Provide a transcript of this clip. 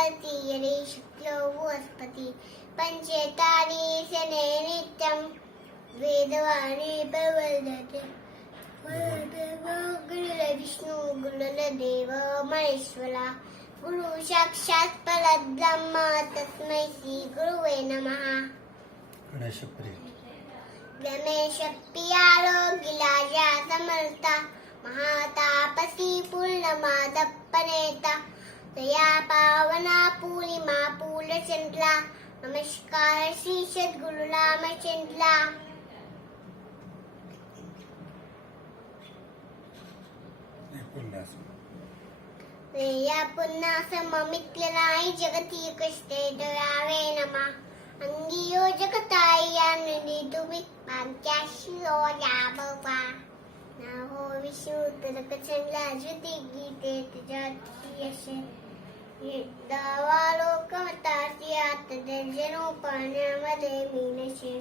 कार्तिकेयने शुक्लो बृहस्पति पंचेतानि शने नित्यं वेदवाणी प्रवर्तते गुरुर्विष्णु गुरुर्देव महेश्वरा गुरु साक्षात् परब्रह्म तस्मै श्री गुरुवे नमः. गणेश प्रिया रोगिलाजा समर्था महातापसी पूर्णमादप्पनेता दया पावना पूर्णिमा पूर्णचंद्रा नमस्कार श्री सद्गुरु रामचंद्रा. या पुन्हा सममित्रनाय जगती कष्टे दयावे नमा अंगियो जगताई यानुनी तुम्ही मागच्याशी या बाबा ना हो विष्णू तरक चंद्रा ज्योती गीते तुझ्याची यशे दावा लोकमतासी आत जनो पाण्यामध्ये मीनशे